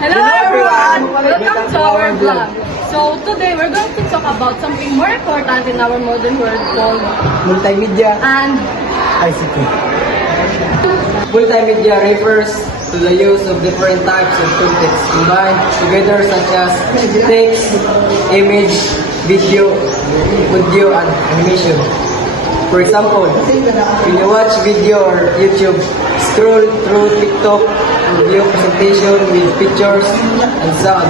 Hello everyone! Welcome to our vlog. So today we're going to talk about something more important in our modern world called Multimedia and ICT. Multimedia refers to the use of different types of content combined together such as text, image, video, audio, and animation. For example, when you watch video or YouTube, scroll through TikTok, video presentation with pictures and sound.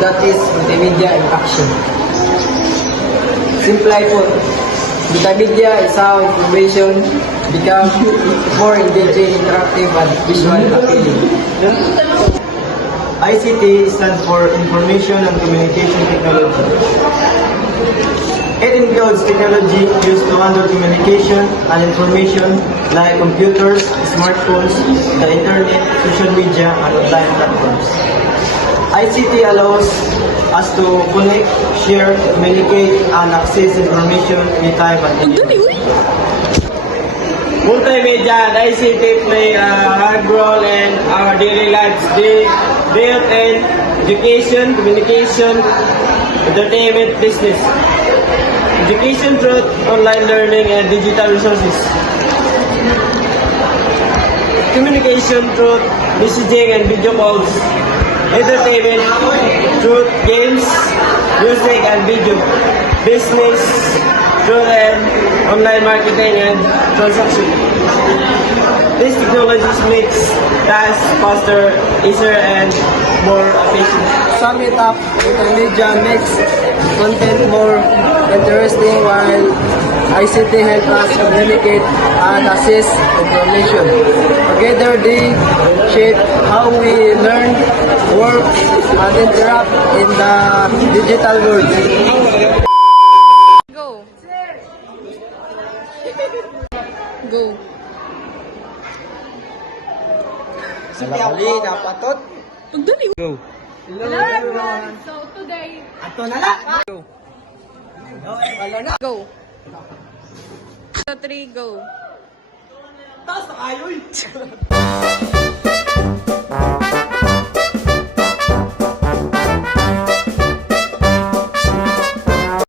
That is multimedia in action. Simply put, multimedia is how information becomes more engaging, interactive, and visual appealing. ICT stands for Information and Communication Technology. It includes technology used to handle communication and information like computers, smartphones, the internet, social media, and online platforms. ICT allows us to connect, share, communicate, and access information anytime and anywhere. Multimedia and ICT play a hard role in our daily lives. They help in education, communication, entertainment, business, education through online learning and digital resources, communication through messaging and video calls, entertainment through games, music and video, business through online marketing and transaction. These technologies makes tasks faster, easier, and more efficient. Sum it up, multimedia makes content more interesting while ICT helps us communicate and access information. Together they shape how we learn, work, and interact in the digital world. go. Go. Dali, napatot. Hello everyone! So today, go. 2, 3, go.